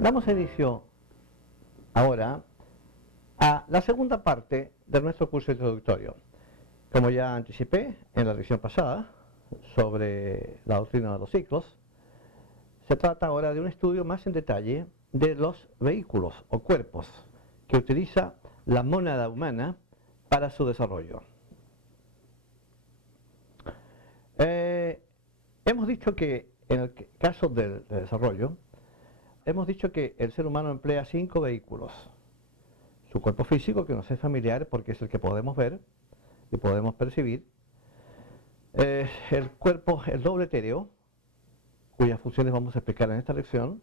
Damos inicio ahora a la segunda parte de nuestro curso introductorio. Como ya anticipé en la lección pasada sobre la doctrina de los ciclos, se trata ahora de un estudio más en detalle de los vehículos o cuerpos que utiliza la mónada humana para su desarrollo. Hemos dicho que en el caso del desarrollo, hemos dicho que el ser humano emplea 5 vehículos. Su cuerpo físico, que nos es familiar porque es el que podemos ver y podemos percibir. El cuerpo, el doble etéreo, cuyas funciones vamos a explicar en esta lección.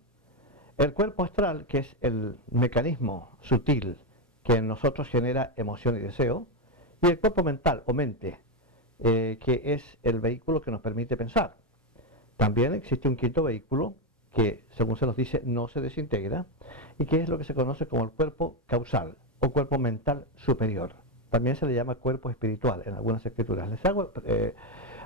El cuerpo astral, que es el mecanismo sutil que en nosotros genera emoción y deseo. Y el cuerpo mental o mente, que es el vehículo que nos permite pensar. También existe un quinto vehículo que, según se nos dice, no se desintegra y que es lo que se conoce como el cuerpo causal o cuerpo mental superior. También se le llama cuerpo espiritual en algunas escrituras. Les hago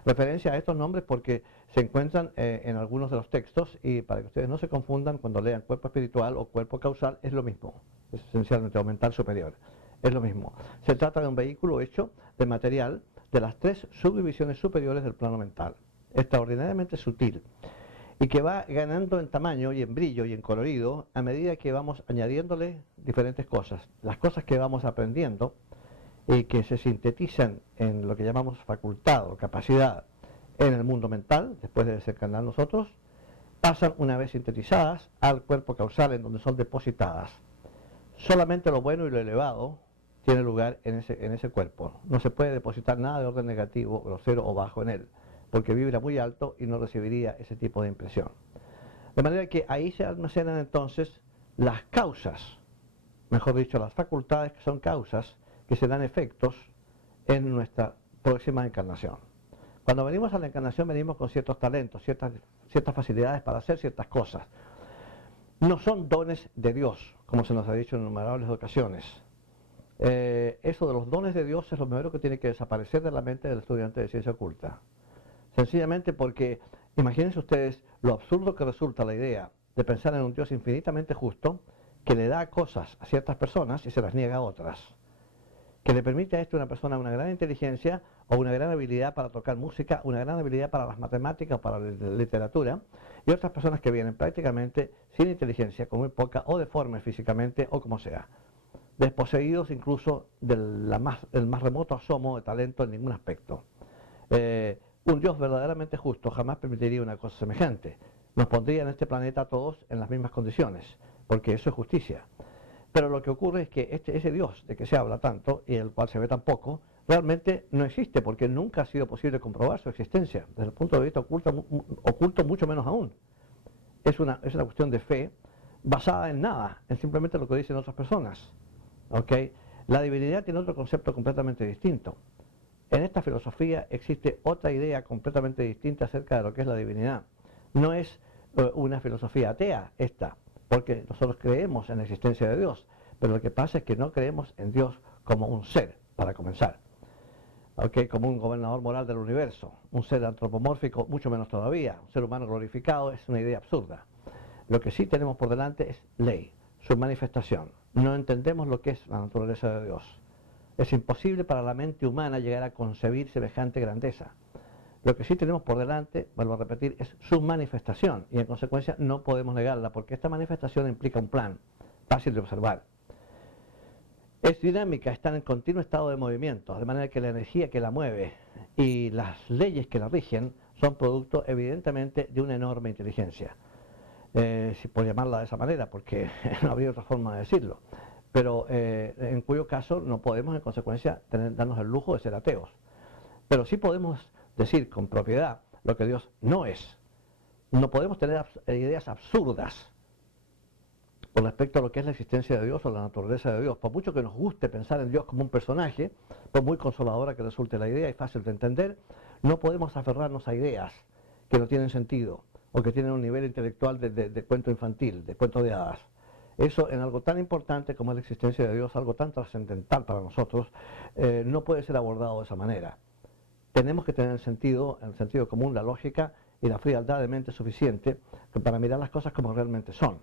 referencia a estos nombres porque se encuentran en algunos de los textos y para que ustedes no se confundan cuando lean cuerpo espiritual o cuerpo causal es lo mismo, es esencialmente o mental superior, es lo mismo. Se trata de un vehículo hecho de material de las 3 subdivisiones superiores del plano mental, extraordinariamente sutil, y que va ganando en tamaño y en brillo y en colorido a medida que vamos añadiéndole diferentes cosas. Las cosas que vamos aprendiendo y que se sintetizan en lo que llamamos facultad o capacidad en el mundo mental, después de desencarnar nosotros, pasan una vez sintetizadas al cuerpo causal en donde son depositadas. Solamente lo bueno y lo elevado tiene lugar en ese cuerpo. No se puede depositar nada de orden negativo, grosero o bajo en él, porque vibra muy alto y no recibiría ese tipo de impresión. De manera que ahí se almacenan entonces las causas, mejor dicho, las facultades que son causas que se dan efectos en nuestra próxima encarnación. Cuando venimos a la encarnación venimos con ciertos talentos, ciertas facilidades para hacer ciertas cosas. No son dones de Dios, como se nos ha dicho en innumerables ocasiones. Eso de los dones de Dios es lo primero que tiene que desaparecer de la mente del estudiante de ciencia oculta. Sencillamente porque, imagínense ustedes lo absurdo que resulta la idea de pensar en un Dios infinitamente justo que le da cosas a ciertas personas y se las niega a otras. Que le permite a una persona una gran inteligencia o una gran habilidad para tocar música, una gran habilidad para las matemáticas o para la literatura, y otras personas que vienen prácticamente sin inteligencia, con muy poca, o deformes físicamente o como sea, desposeídos incluso del más remoto asomo de talento en ningún aspecto. Un Dios verdaderamente justo jamás permitiría una cosa semejante. Nos pondría en este planeta a todos en las mismas condiciones, porque eso es justicia. Pero lo que ocurre es que ese Dios de que se habla tanto y el cual se ve tan poco, realmente no existe, porque nunca ha sido posible comprobar su existencia. Desde el punto de vista oculto mucho menos aún. Es una cuestión de fe basada en nada, en simplemente lo que dicen otras personas. ¿Okay? La divinidad tiene otro concepto completamente distinto. En esta filosofía existe otra idea completamente distinta acerca de lo que es la divinidad. No es una filosofía atea esta, porque nosotros creemos en la existencia de Dios, pero lo que pasa es que no creemos en Dios como un ser, para comenzar, ¿okay? Como un gobernador moral del universo, un ser antropomórfico, mucho menos todavía, un ser humano glorificado, es una idea absurda. Lo que sí tenemos por delante es ley, su manifestación. No entendemos lo que es la naturaleza de Dios. Es imposible para la mente humana llegar a concebir semejante grandeza. Lo que sí tenemos por delante, vuelvo a repetir, es su manifestación y en consecuencia no podemos negarla porque esta manifestación implica un plan fácil de observar. Es dinámica, está en continuo estado de movimiento, de manera que la energía que la mueve y las leyes que la rigen son producto evidentemente de una enorme inteligencia. Si por llamarla de esa manera, porque no habría otra forma de decirlo. Pero en cuyo caso no podemos en consecuencia darnos el lujo de ser ateos. Pero sí podemos decir con propiedad lo que Dios no es. No podemos tener ideas absurdas con respecto a lo que es la existencia de Dios o la naturaleza de Dios. Por mucho que nos guste pensar en Dios como un personaje, por muy consoladora que resulte la idea y fácil de entender, no podemos aferrarnos a ideas que no tienen sentido o que tienen un nivel intelectual de cuento infantil, de cuento de hadas. Eso en algo tan importante como es la existencia de Dios, algo tan trascendental para nosotros, no puede ser abordado de esa manera. Tenemos que tener el sentido común, la lógica y la frialdad de mente suficiente para mirar las cosas como realmente son.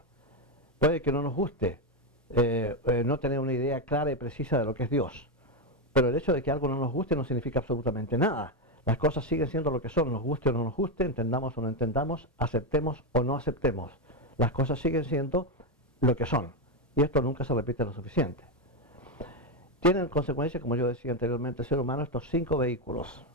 Puede que no nos guste no tener una idea clara y precisa de lo que es Dios, pero el hecho de que algo no nos guste no significa absolutamente nada. Las cosas siguen siendo lo que son, nos guste o no nos guste, entendamos o no entendamos, aceptemos o no aceptemos. Las cosas siguen siendo lo que son, y esto nunca se repite lo suficiente. Tienen consecuencia, como yo decía anteriormente, el ser humano estos 5 vehículos,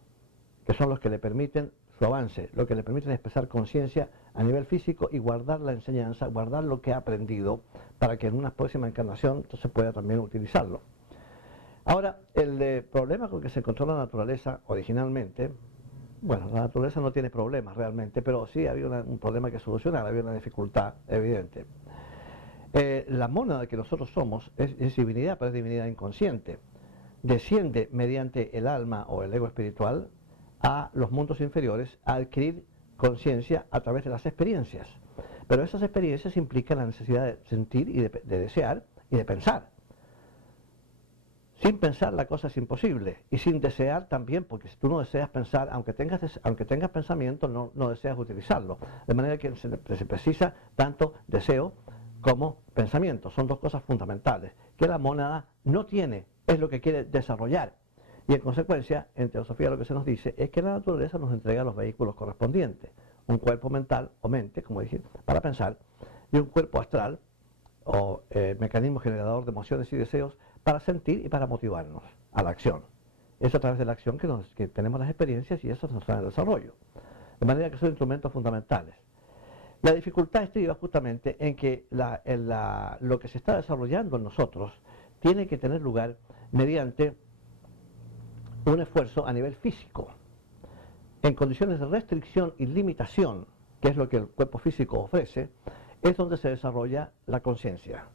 que son los que le permiten su avance, lo que le permiten expresar conciencia a nivel físico y guardar la enseñanza, guardar lo que ha aprendido, para que en una próxima encarnación entonces pueda también utilizarlo. Ahora, el problema con que se encontró la naturaleza originalmente, bueno, la naturaleza no tiene problemas realmente, pero sí había un problema que solucionar, había una dificultad evidente. La mónada que nosotros somos es divinidad, pero es divinidad inconsciente. Desciende mediante el alma o el ego espiritual a los mundos inferiores a adquirir conciencia a través de las experiencias. Pero esas experiencias implican la necesidad de sentir y de desear y de pensar. Sin pensar la cosa es imposible, y sin desear también, porque si tú no deseas pensar, aunque tengas pensamiento, no deseas utilizarlo. De manera que se precisa tanto deseo como pensamiento. Son 2 cosas fundamentales, que la mónada no tiene, es lo que quiere desarrollar. Y en consecuencia, en teosofía lo que se nos dice es que la naturaleza nos entrega los vehículos correspondientes. Un cuerpo mental o mente, como dije, para pensar, y un cuerpo astral o mecanismo generador de emociones y deseos para sentir y para motivarnos a la acción. Es a través de la acción que tenemos las experiencias y eso nos trae el desarrollo. De manera que son instrumentos fundamentales. La dificultad estriba justamente en que lo que se está desarrollando en nosotros tiene que tener lugar mediante un esfuerzo a nivel físico, en condiciones de restricción y limitación, que es lo que el cuerpo físico ofrece, es donde se desarrolla la conciencia.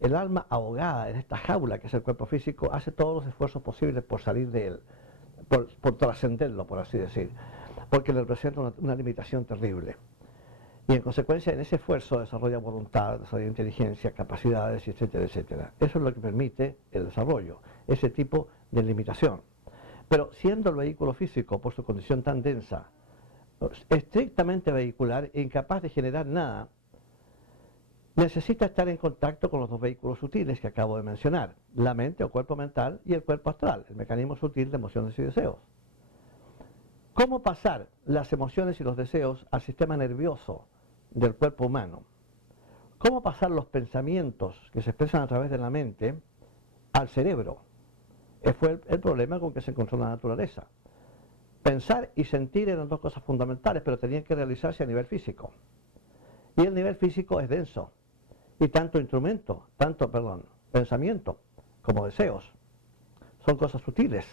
El alma ahogada en esta jaula que es el cuerpo físico hace todos los esfuerzos posibles por salir de él, por trascenderlo, por así decir, porque le representa una limitación terrible. Y en consecuencia en ese esfuerzo desarrolla voluntad, desarrolla inteligencia, capacidades, etcétera, etcétera. Eso es lo que permite el desarrollo, ese tipo de limitación. Pero siendo el vehículo físico, por su condición tan densa, estrictamente vehicular e incapaz de generar nada, necesita estar en contacto con los 2 vehículos sutiles que acabo de mencionar, la mente o cuerpo mental y el cuerpo astral, el mecanismo sutil de emociones y deseos. ¿Cómo pasar las emociones y los deseos al sistema nervioso del cuerpo humano? ¿Cómo pasar los pensamientos que se expresan a través de la mente al cerebro? Fue el problema con que se encontró la naturaleza. Pensar y sentir eran 2 cosas fundamentales, pero tenían que realizarse a nivel físico. Y el nivel físico es denso. Y tanto pensamiento como deseos son cosas sutiles.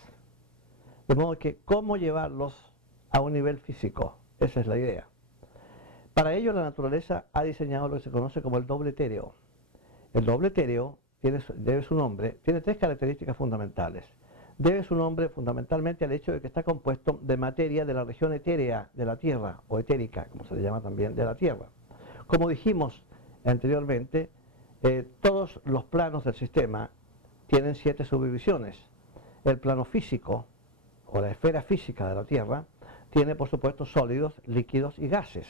De modo que, ¿cómo llevarlos a un nivel físico? Esa es la idea. Para ello, la naturaleza ha diseñado lo que se conoce como el doble etéreo. El doble etéreo debe su nombre, tiene 3 características fundamentales. Debe su nombre fundamentalmente al hecho de que está compuesto de materia de la región etérea de la Tierra, o etérica, como se le llama también, de la Tierra. Como dijimos anteriormente, todos los planos del sistema tienen 7 subdivisiones. El plano físico, o la esfera física de la Tierra, tiene por supuesto sólidos, líquidos y gases.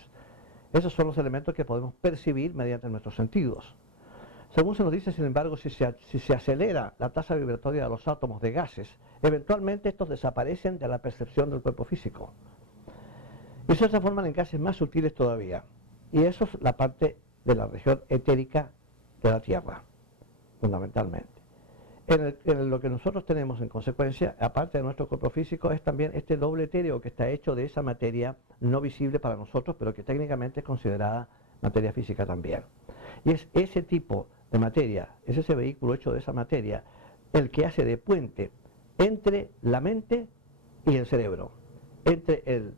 Esos son los elementos que podemos percibir mediante nuestros sentidos. Según se nos dice, sin embargo, si se acelera la tasa vibratoria de los átomos de gases, eventualmente estos desaparecen de la percepción del cuerpo físico. Y se transforman en gases más sutiles todavía. Y eso es la parte de la región etérica de la Tierra, fundamentalmente. En lo que nosotros tenemos en consecuencia, aparte de nuestro cuerpo físico, es también este doble etéreo que está hecho de esa materia no visible para nosotros, pero que técnicamente es considerada materia física también. Y es ese tipo de materia, es ese vehículo hecho de esa materia, el que hace de puente entre la mente y el cerebro, entre el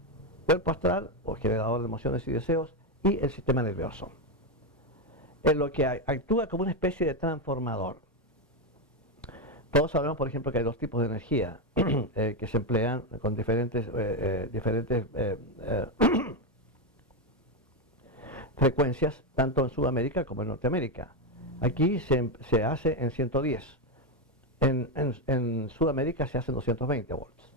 cuerpo astral, o generador de emociones y deseos, y el sistema nervioso. En lo que actúa como una especie de transformador. Todos sabemos, por ejemplo, que hay 2 tipos de energía que se emplean con diferentes frecuencias, tanto en Sudamérica como en Norteamérica. Aquí se hace en 110, en Sudamérica se hace en 220 volts.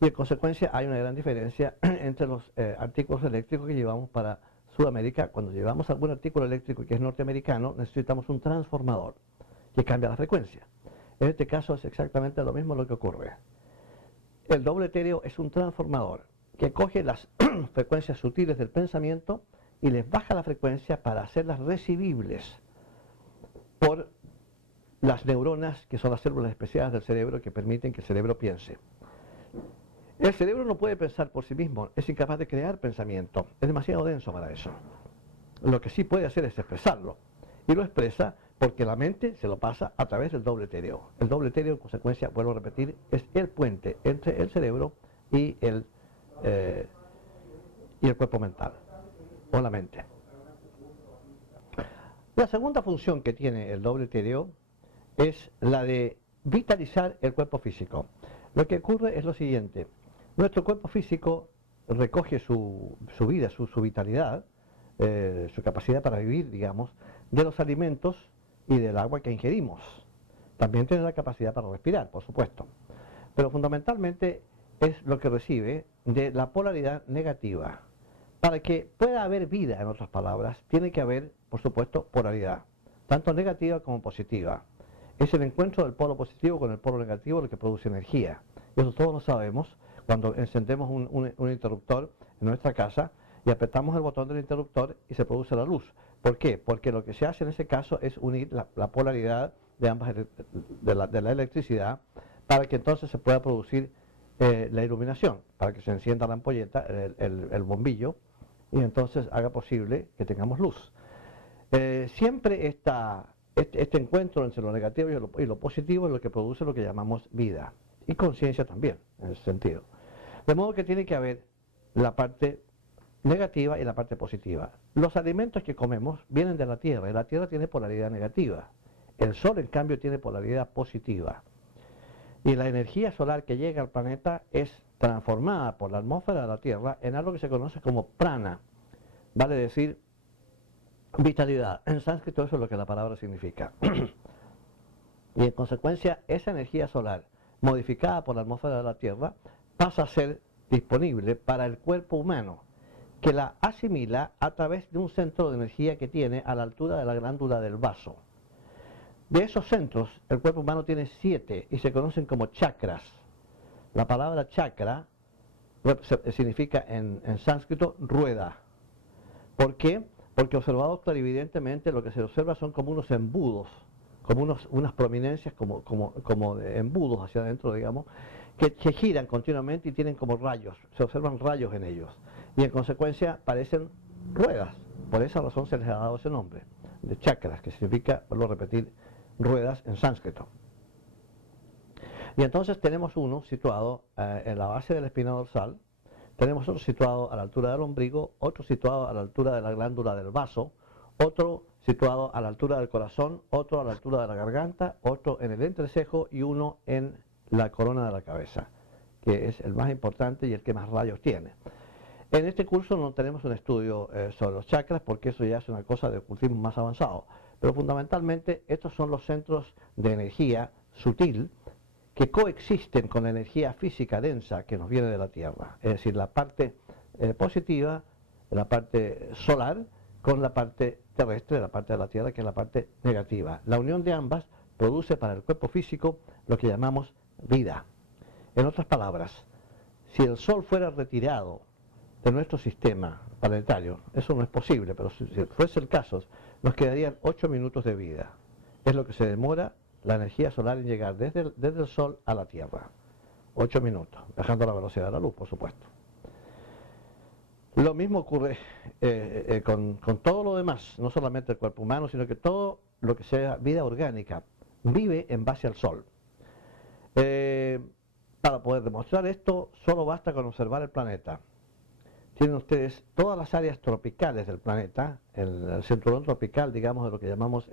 Y en consecuencia hay una gran diferencia entre los artículos eléctricos que llevamos para Sudamérica, cuando llevamos algún artículo eléctrico que es norteamericano, necesitamos un transformador que cambia la frecuencia. En este caso es exactamente lo mismo lo que ocurre. El doble etéreo es un transformador que coge las frecuencias sutiles del pensamiento y les baja la frecuencia para hacerlas recibibles por las neuronas, que son las células especiales del cerebro que permiten que el cerebro piense. El cerebro no puede pensar por sí mismo, es incapaz de crear pensamiento, es demasiado denso para eso. Lo que sí puede hacer es expresarlo, y lo expresa porque la mente se lo pasa a través del doble etéreo. El doble etéreo, en consecuencia, vuelvo a repetir, es el puente entre el cerebro y el cuerpo mental, o la mente. La segunda función que tiene el doble etéreo es la de vitalizar el cuerpo físico. Lo que ocurre es lo siguiente: nuestro cuerpo físico recoge su vida, su vitalidad, su capacidad para vivir, digamos, de los alimentos y del agua que ingerimos. También tiene la capacidad para respirar, por supuesto. Pero fundamentalmente es lo que recibe de la polaridad negativa. Para que pueda haber vida, en otras palabras, tiene que haber, por supuesto, polaridad, tanto negativa como positiva. Es el encuentro del polo positivo con el polo negativo lo que produce energía. Y eso todos lo sabemos cuando encendemos un interruptor en nuestra casa y apretamos el botón del interruptor y se produce la luz. ¿Por qué? Porque lo que se hace en ese caso es unir la polaridad de ambas de la electricidad para que entonces se pueda producir la iluminación, para que se encienda la ampolleta, el bombillo, y entonces haga posible que tengamos luz. Siempre este encuentro entre lo negativo y lo positivo es lo que produce lo que llamamos vida, y conciencia también, en ese sentido. De modo que tiene que haber la parte negativa y la parte positiva. Los alimentos que comemos vienen de la Tierra, y la Tierra tiene polaridad negativa. El Sol, en cambio, tiene polaridad positiva. Y la energía solar que llega al planeta es transformada por la atmósfera de la Tierra en algo que se conoce como prana, vale decir vitalidad. En sánscrito eso es lo que la palabra significa. Y en consecuencia esa energía solar modificada por la atmósfera de la Tierra pasa a ser disponible para el cuerpo humano, que la asimila a través de un centro de energía que tiene a la altura de la glándula del vaso. De esos centros, el cuerpo humano tiene 7 y se conocen como chakras. La palabra chakra significa en sánscrito rueda. ¿Por qué? Porque observado clarividentemente lo que se observa son como unos embudos, como unas prominencias como de embudos hacia adentro, digamos, que giran continuamente y tienen como rayos, se observan rayos en ellos. Y en consecuencia parecen ruedas. Por esa razón se les ha dado ese nombre, de chakras, que significa, vuelvo a repetir, ruedas en sánscrito. Y entonces tenemos uno situado en la base de la espina dorsal, tenemos otro situado a la altura del ombligo, otro situado a la altura de la glándula del vaso, otro situado a la altura del corazón, otro a la altura de la garganta, otro en el entrecejo y uno en la corona de la cabeza, que es el más importante y el que más rayos tiene. En este curso no tenemos un estudio sobre los chakras porque eso ya es una cosa de ocultismo más avanzado, pero fundamentalmente estos son los centros de energía sutil que coexisten con la energía física densa que nos viene de la Tierra, es decir, la parte positiva, la parte solar, con la parte terrestre, la parte de la Tierra, que es la parte negativa. La unión de ambas produce para el cuerpo físico lo que llamamos vida. En otras palabras, si el Sol fuera retirado de nuestro sistema planetario, eso no es posible, pero si fuese el caso, nos quedarían 8 minutos de vida. Es lo que se demora la energía solar en llegar desde el Sol a la Tierra. 8 minutos, bajando la velocidad de la luz, por supuesto. Lo mismo ocurre con todo lo demás, no solamente el cuerpo humano, sino que todo lo que sea vida orgánica vive en base al Sol. Para poder demostrar esto, solo basta con observar el planeta. Tienen ustedes todas las áreas tropicales del planeta, el cinturón tropical, digamos, de lo que llamamos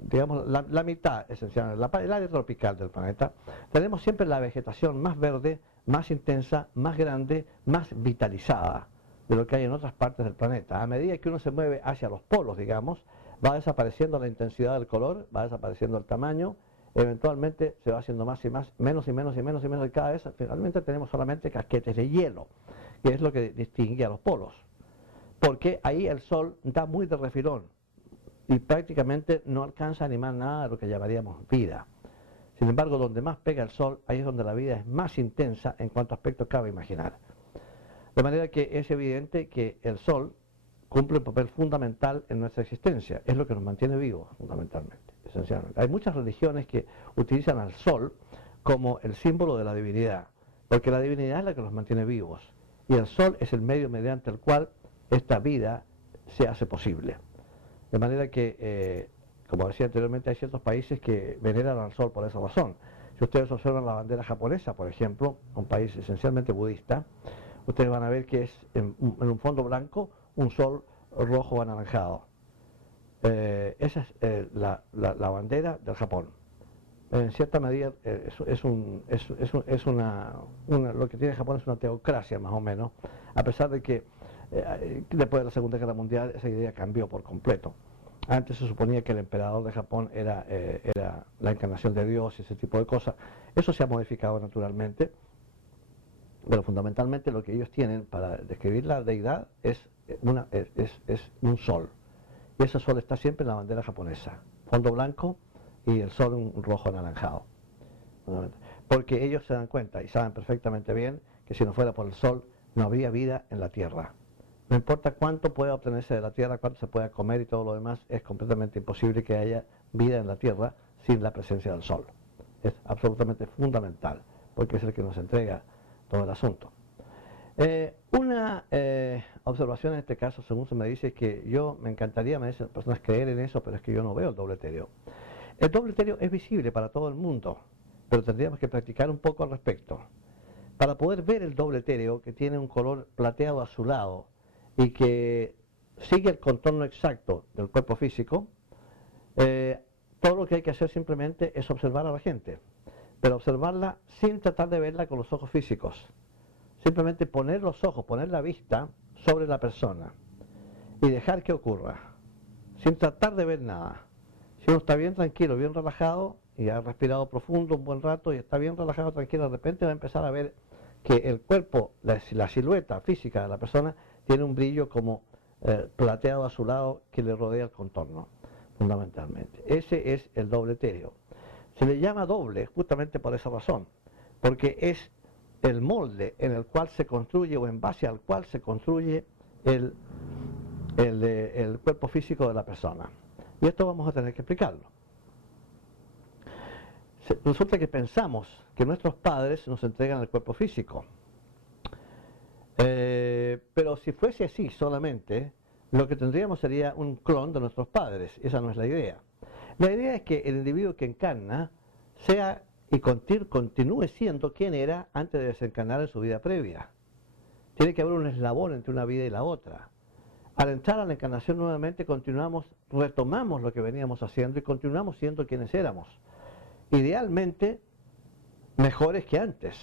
digamos, la mitad esencial, el área tropical del planeta. Tenemos siempre la vegetación más verde, más intensa, más grande, más vitalizada de lo que hay en otras partes del planeta. A medida que uno se mueve hacia los polos, digamos, va desapareciendo la intensidad del color, va desapareciendo el tamaño, eventualmente se va haciendo más y más, menos y menos y menos y menos, y cada vez finalmente tenemos solamente casquetes de hielo, que es lo que distingue a los polos. porque ahí el sol da muy de refilón y prácticamente no alcanza a animar nada de lo que llamaríamos vida. Sin embargo, donde más pega el sol, ahí es donde la vida es más intensa en cuanto a aspectos cabe imaginar. De manera que es evidente que el sol cumple un papel fundamental en nuestra existencia, es lo que nos mantiene vivos fundamentalmente, esencialmente. Hay muchas religiones que utilizan al sol como el símbolo de la divinidad, porque la divinidad es la que nos mantiene vivos, y el sol es el medio mediante el cual esta vida se hace posible. De manera que, como decía anteriormente, hay ciertos países que veneran al sol por esa razón. Si ustedes observan la bandera japonesa, por ejemplo, un país esencialmente budista, ustedes van a ver que es en un fondo blanco un sol rojo o anaranjado. Esa es la bandera del Japón. En cierta medida lo que tiene Japón es una teocracia más o menos, a pesar de que después de la Segunda Guerra Mundial esa idea cambió por completo. Antes se suponía que el emperador de Japón era la encarnación de Dios y ese tipo de cosas. Eso se ha modificado naturalmente, pero fundamentalmente lo que ellos tienen para describir la deidad es un sol. Y ese sol está siempre en la bandera japonesa, fondo blanco y el sol un rojo anaranjado. Porque ellos se dan cuenta y saben perfectamente bien que si no fuera por el sol no habría vida en la tierra. No importa cuánto pueda obtenerse de la tierra, cuánto se pueda comer y todo lo demás, es completamente imposible que haya vida en la tierra sin la presencia del sol. Es absolutamente fundamental, porque es el que nos entrega todo el asunto. Una observación en este caso, según se me dice, es que me encantaría, me dicen personas, creer en eso, pero es que yo no veo el doble etéreo. El doble etéreo es visible para todo el mundo, pero tendríamos que practicar un poco al respecto. Para poder ver el doble etéreo, que tiene un color plateado azulado y que sigue el contorno exacto del cuerpo físico, todo lo que hay que hacer simplemente es observar a la gente, pero observarla sin tratar de verla con los ojos físicos. Simplemente poner los ojos, poner la vista sobre la persona y dejar que ocurra, sin tratar de ver nada. Si uno está bien tranquilo, bien relajado y ha respirado profundo un buen rato y está bien relajado, tranquilo, de repente va a empezar a ver que el cuerpo, la silueta física de la persona tiene un brillo como plateado azulado que le rodea el contorno, fundamentalmente. Ese es el doble etéreo. Se le llama doble justamente por esa razón, porque es el molde en el cual se construye o en base al cual se construye el cuerpo físico de la persona. Y esto vamos a tener que explicarlo. Resulta que pensamos que nuestros padres nos entregan el cuerpo físico. Pero si fuese así solamente, lo que tendríamos sería un clon de nuestros padres. Esa no es la idea. La idea es que el individuo que encarna sea y continúe siendo quien era antes de desencarnar en su vida previa. Tiene que haber un eslabón entre una vida y la otra. Al entrar a la encarnación nuevamente retomamos lo que veníamos haciendo y continuamos siendo quienes éramos. Idealmente, mejores que antes.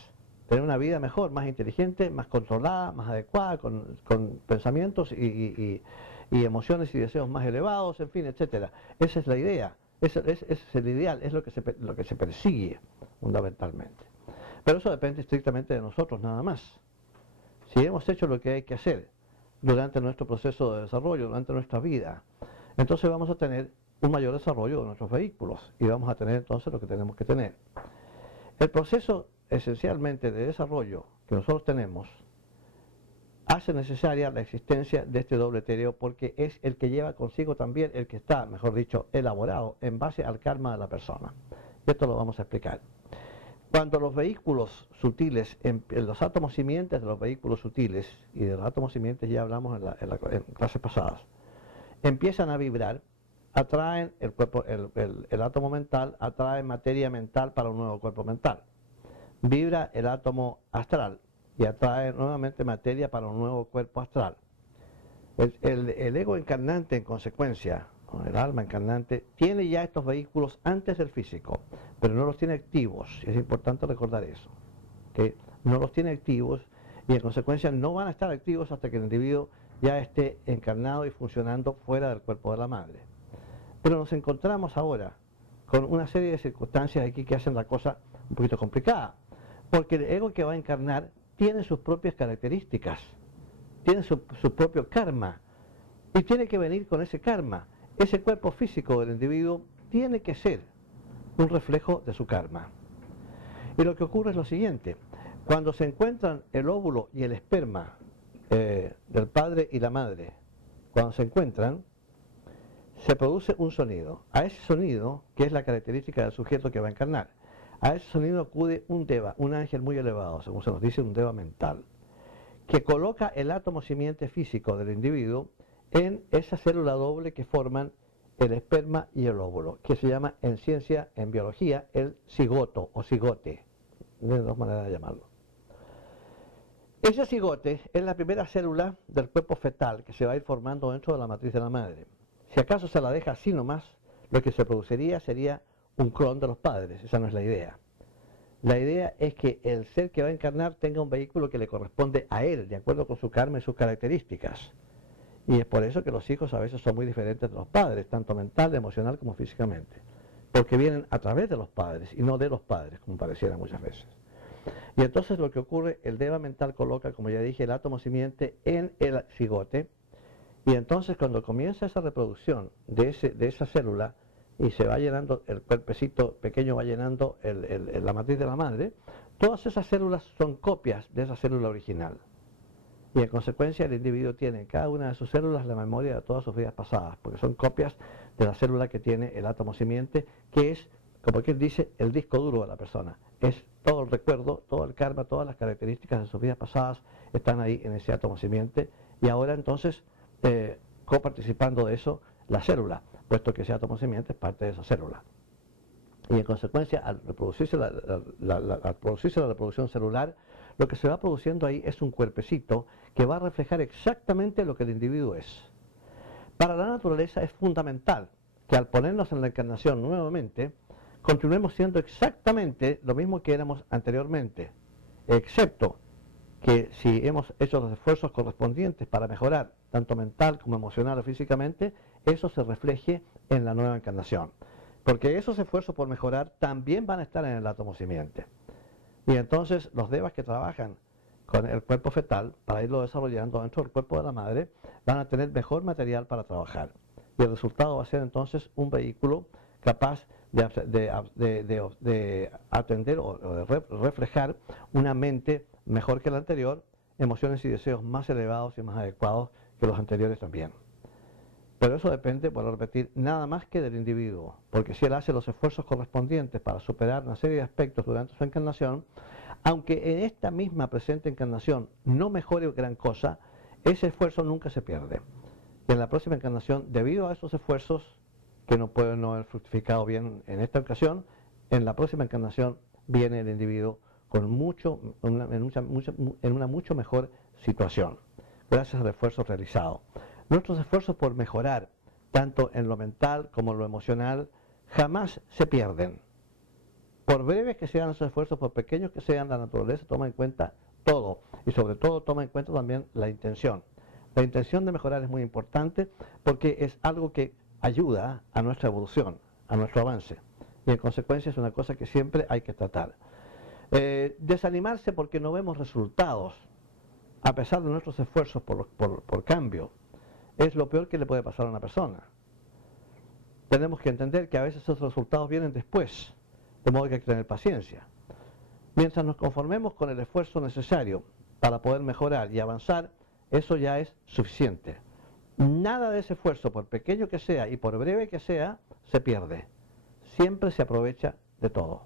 Tener una vida mejor, más inteligente, más controlada, más adecuada, con pensamientos y emociones y deseos más elevados, en fin, etcétera. Esa es la idea. Ese es el ideal, es lo que se persigue fundamentalmente. Pero eso depende estrictamente de nosotros nada más. Si hemos hecho lo que hay que hacer durante nuestro proceso de desarrollo, durante nuestra vida, entonces vamos a tener un mayor desarrollo de nuestros vehículos y vamos a tener entonces lo que tenemos que tener. El proceso esencialmente de desarrollo que nosotros tenemos hace necesaria la existencia de este doble etéreo porque es el que lleva consigo también el que está, mejor dicho, elaborado en base al karma de la persona. Y esto lo vamos a explicar. Cuando los vehículos sutiles, en los átomos simientes de los vehículos sutiles, y de los átomos simientes ya hablamos en clases pasadas, empiezan a vibrar, atraen el átomo mental, atrae materia mental para un nuevo cuerpo mental. Vibra el átomo astral y atrae nuevamente materia para un nuevo cuerpo astral. El ego encarnante, en consecuencia, el alma encarnante, tiene ya estos vehículos antes del físico, pero no los tiene activos. Es importante recordar eso, que no los tiene activos y en consecuencia no van a estar activos hasta que el individuo ya esté encarnado y funcionando fuera del cuerpo de la madre. Pero nos encontramos ahora con una serie de circunstancias aquí que hacen la cosa un poquito complicada, porque el ego que va a encarnar tiene sus propias características, tiene su propio karma, y tiene que venir con ese karma. Ese cuerpo físico del individuo tiene que ser un reflejo de su karma. Y lo que ocurre es lo siguiente: cuando se encuentran el óvulo y el esperma del padre y la madre, cuando se encuentran, se produce un sonido. A ese sonido, que es la característica del sujeto que va a encarnar, a ese sonido acude un deva, un ángel muy elevado, según se nos dice, un deva mental, que coloca el átomo simiente físico del individuo en esa célula doble que forman el esperma y el óvulo, que se llama en ciencia, en biología, el cigoto o cigote. De dos maneras de llamarlo. Ese cigote es la primera célula del cuerpo fetal que se va a ir formando dentro de la matriz de la madre. Si acaso se la deja así nomás, lo que se produciría sería un clon de los padres. Esa no es la idea. La idea es que el ser que va a encarnar tenga un vehículo que le corresponde a él, de acuerdo con su karma y sus características. Y es por eso que los hijos a veces son muy diferentes de los padres, tanto mental, emocional como físicamente. Porque vienen a través de los padres y no de los padres, como pareciera muchas veces. Y entonces lo que ocurre, el deva mental coloca, como ya dije, el átomo simiente en el cigote, y entonces cuando comienza esa reproducción de esa célula y se va llenando, el cuerpecito pequeño va llenando la matriz de la madre, todas esas células son copias de esa célula original. Y en consecuencia el individuo tiene en cada una de sus células la memoria de todas sus vidas pasadas, porque son copias de la célula que tiene el átomo simiente, que es, como quien dice, el disco duro de la persona. Es todo el recuerdo, todo el karma, todas las características de sus vidas pasadas están ahí en ese átomo simiente, y ahora entonces coparticipando de eso la célula, puesto que ese átomo simiente es parte de esa célula. Y en consecuencia, al producirse la reproducción celular, lo que se va produciendo ahí es un cuerpecito que va a reflejar exactamente lo que el individuo es. Para la naturaleza es fundamental que al ponernos en la encarnación nuevamente, continuemos siendo exactamente lo mismo que éramos anteriormente, excepto que si hemos hecho los esfuerzos correspondientes para mejorar, tanto mental como emocional o físicamente, eso se refleje en la nueva encarnación. Porque esos esfuerzos por mejorar también van a estar en el átomo simiente. Y entonces los devas que trabajan con el cuerpo fetal, para irlo desarrollando dentro del cuerpo de la madre, van a tener mejor material para trabajar. Y el resultado va a ser entonces un vehículo capaz de atender o de reflejar una mente mejor que la anterior, emociones y deseos más elevados y más adecuados que los anteriores también. Pero eso depende, vuelvo a repetir, nada más que del individuo, porque si él hace los esfuerzos correspondientes para superar una serie de aspectos durante su encarnación, aunque en esta misma presente encarnación no mejore gran cosa, ese esfuerzo nunca se pierde. Y en la próxima encarnación, debido a esos esfuerzos que no pueden no haber fructificado bien en esta ocasión, en la próxima encarnación viene el individuo con en una mucho mejor situación, gracias al esfuerzo realizado. Nuestros esfuerzos por mejorar, tanto en lo mental como en lo emocional, jamás se pierden. Por breves que sean esos esfuerzos, por pequeños que sean, la naturaleza toma en cuenta todo, y sobre todo toma en cuenta también la intención. La intención de mejorar es muy importante porque es algo que ayuda a nuestra evolución, a nuestro avance, y en consecuencia es una cosa que siempre hay que tratar. Desanimarse porque no vemos resultados, a pesar de nuestros esfuerzos por cambio, es lo peor que le puede pasar a una persona. Tenemos que entender que a veces esos resultados vienen después, de modo que hay que tener paciencia. Mientras nos conformemos con el esfuerzo necesario para poder mejorar y avanzar, eso ya es suficiente. Nada de ese esfuerzo, por pequeño que sea y por breve que sea, se pierde. Siempre se aprovecha de todo.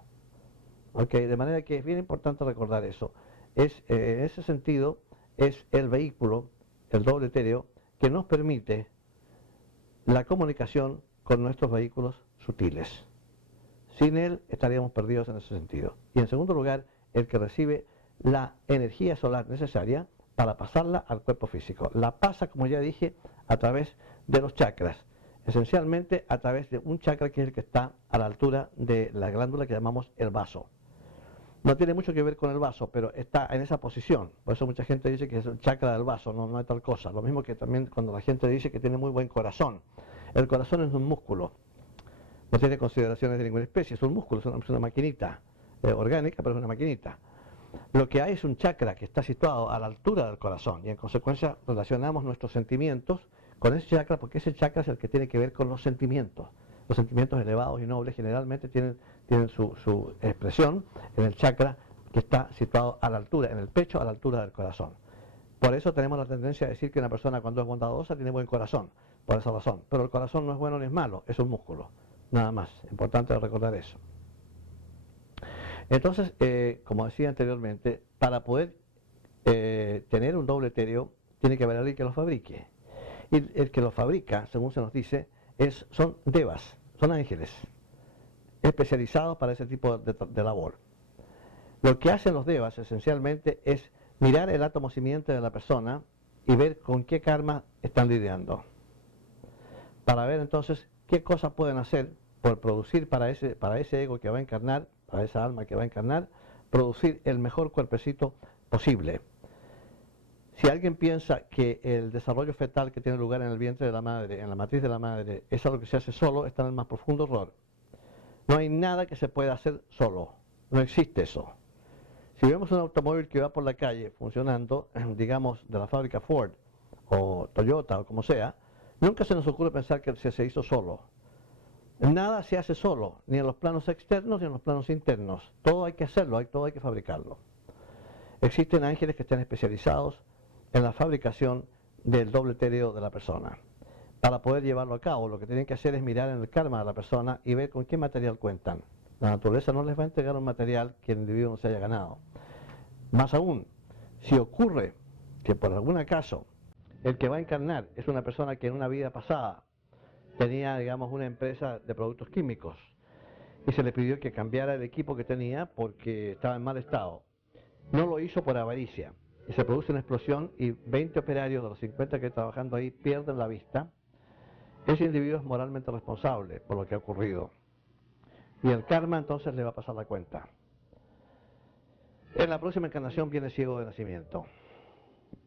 ¿Okay? De manera que es bien importante recordar eso. En ese sentido, es el vehículo, el doble etéreo, que nos permite la comunicación con nuestros vehículos sutiles. Sin él estaríamos perdidos en ese sentido. Y en segundo lugar, el que recibe la energía solar necesaria para pasarla al cuerpo físico. La pasa, como ya dije, a través de los chakras. Esencialmente a través de un chakra que es el que está a la altura de la glándula que llamamos el vaso. No tiene mucho que ver con el vaso, pero está en esa posición. Por eso mucha gente dice que es el chakra del vaso, no hay tal cosa. Lo mismo que también cuando la gente dice que tiene muy buen corazón. El corazón es un músculo. No tiene consideraciones de ninguna especie, es un músculo, es una maquinita orgánica, pero es una maquinita. Lo que hay es un chakra que está situado a la altura del corazón y en consecuencia relacionamos nuestros sentimientos con ese chakra, porque ese chakra es el que tiene que ver con los sentimientos. Los sentimientos elevados y nobles generalmente tienen su expresión en el chakra que está situado a la altura, en el pecho, a la altura del corazón. Por eso tenemos la tendencia a decir que una persona cuando es bondadosa tiene buen corazón, por esa razón. Pero el corazón no es bueno ni es malo, es un músculo, nada más. Importante recordar eso. Entonces, como decía anteriormente, para poder tener un doble etéreo, tiene que haber alguien que lo fabrique. Y el que lo fabrica, según se nos dice, son devas, son ángeles, especializados para ese tipo de labor. Lo que hacen los devas esencialmente es mirar el átomo simiente de la persona y ver con qué karma están lidiando. Para ver entonces qué cosas pueden hacer por producir para ese ego que va a encarnar, para esa alma que va a encarnar, producir el mejor cuerpecito posible. Si alguien piensa que el desarrollo fetal que tiene lugar en el vientre de la madre, en la matriz de la madre, es algo que se hace solo, está en el más profundo error. No hay nada que se pueda hacer solo, no existe eso. Si vemos un automóvil que va por la calle funcionando, digamos de la fábrica Ford o Toyota o como sea, nunca se nos ocurre pensar que se hizo solo. Nada se hace solo, ni en los planos externos ni en los planos internos. Todo hay que hacerlo, todo hay que fabricarlo. Existen ángeles que están especializados en la fabricación del doble etéreo de la persona. Para poder llevarlo a cabo, lo que tienen que hacer es mirar en el karma de la persona y ver con qué material cuentan. La naturaleza no les va a entregar un material que el individuo no se haya ganado. Más aún, si ocurre que por algún acaso el que va a encarnar es una persona que en una vida pasada tenía, digamos, una empresa de productos químicos y se le pidió que cambiara el equipo que tenía porque estaba en mal estado, no lo hizo por avaricia y se produce una explosión y 20 operarios de los 50 que están trabajando ahí pierden la vista, ese individuo es moralmente responsable por lo que ha ocurrido. Y el karma entonces le va a pasar la cuenta. En la próxima encarnación viene ciego de nacimiento,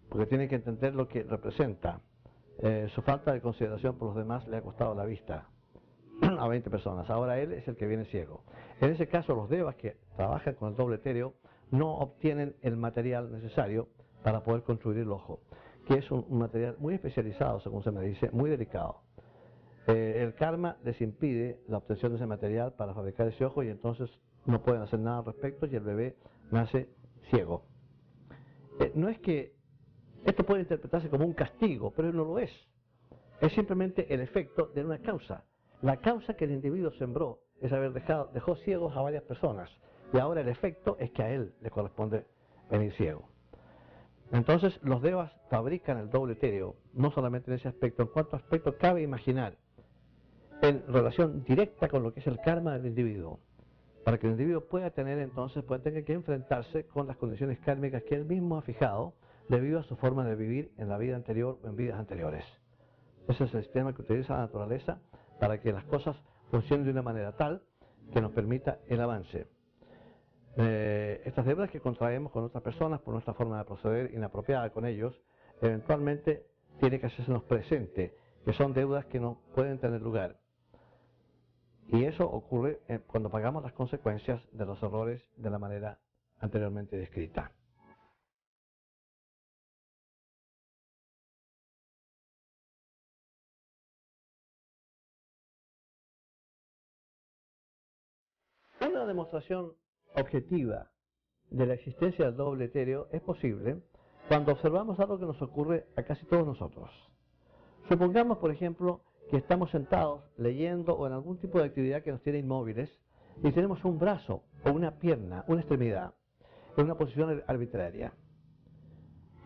porque tiene que entender lo que representa. Su falta de consideración por los demás le ha costado la vista a 20 personas. Ahora él es el que viene ciego. En ese caso, los devas que trabajan con el doble etéreo no obtienen el material necesario para poder construir el ojo, que es un material muy especializado, según se me dice, muy delicado. El karma les impide la obtención de ese material para fabricar ese ojo y entonces no pueden hacer nada al respecto y el bebé nace ciego. No es que esto puede interpretarse como un castigo, pero no lo es. Es simplemente el efecto de una causa. La causa que el individuo sembró es dejó ciegos a varias personas y ahora el efecto es que a él le corresponde venir ciego. Entonces los devas fabrican el doble etéreo, no solamente en ese aspecto, en cuanto aspecto cabe imaginar en relación directa con lo que es el karma del individuo, para que el individuo pueda tener entonces, tener que enfrentarse con las condiciones kármicas que él mismo ha fijado debido a su forma de vivir en la vida anterior o en vidas anteriores. Ese es el sistema que utiliza la naturaleza para que las cosas funcionen de una manera tal que nos permita el avance. Estas deudas que contraemos con otras personas por nuestra forma de proceder inapropiada con ellos, eventualmente tiene que hacernos presente que son deudas que no pueden tener lugar. Y eso ocurre cuando pagamos las consecuencias de los errores de la manera anteriormente descrita. Una demostración objetiva de la existencia del doble etéreo es posible cuando observamos algo que nos ocurre a casi todos nosotros. Supongamos, por ejemplo, que estamos sentados leyendo o en algún tipo de actividad que nos tiene inmóviles y tenemos un brazo o una pierna, una extremidad, en una posición arbitraria.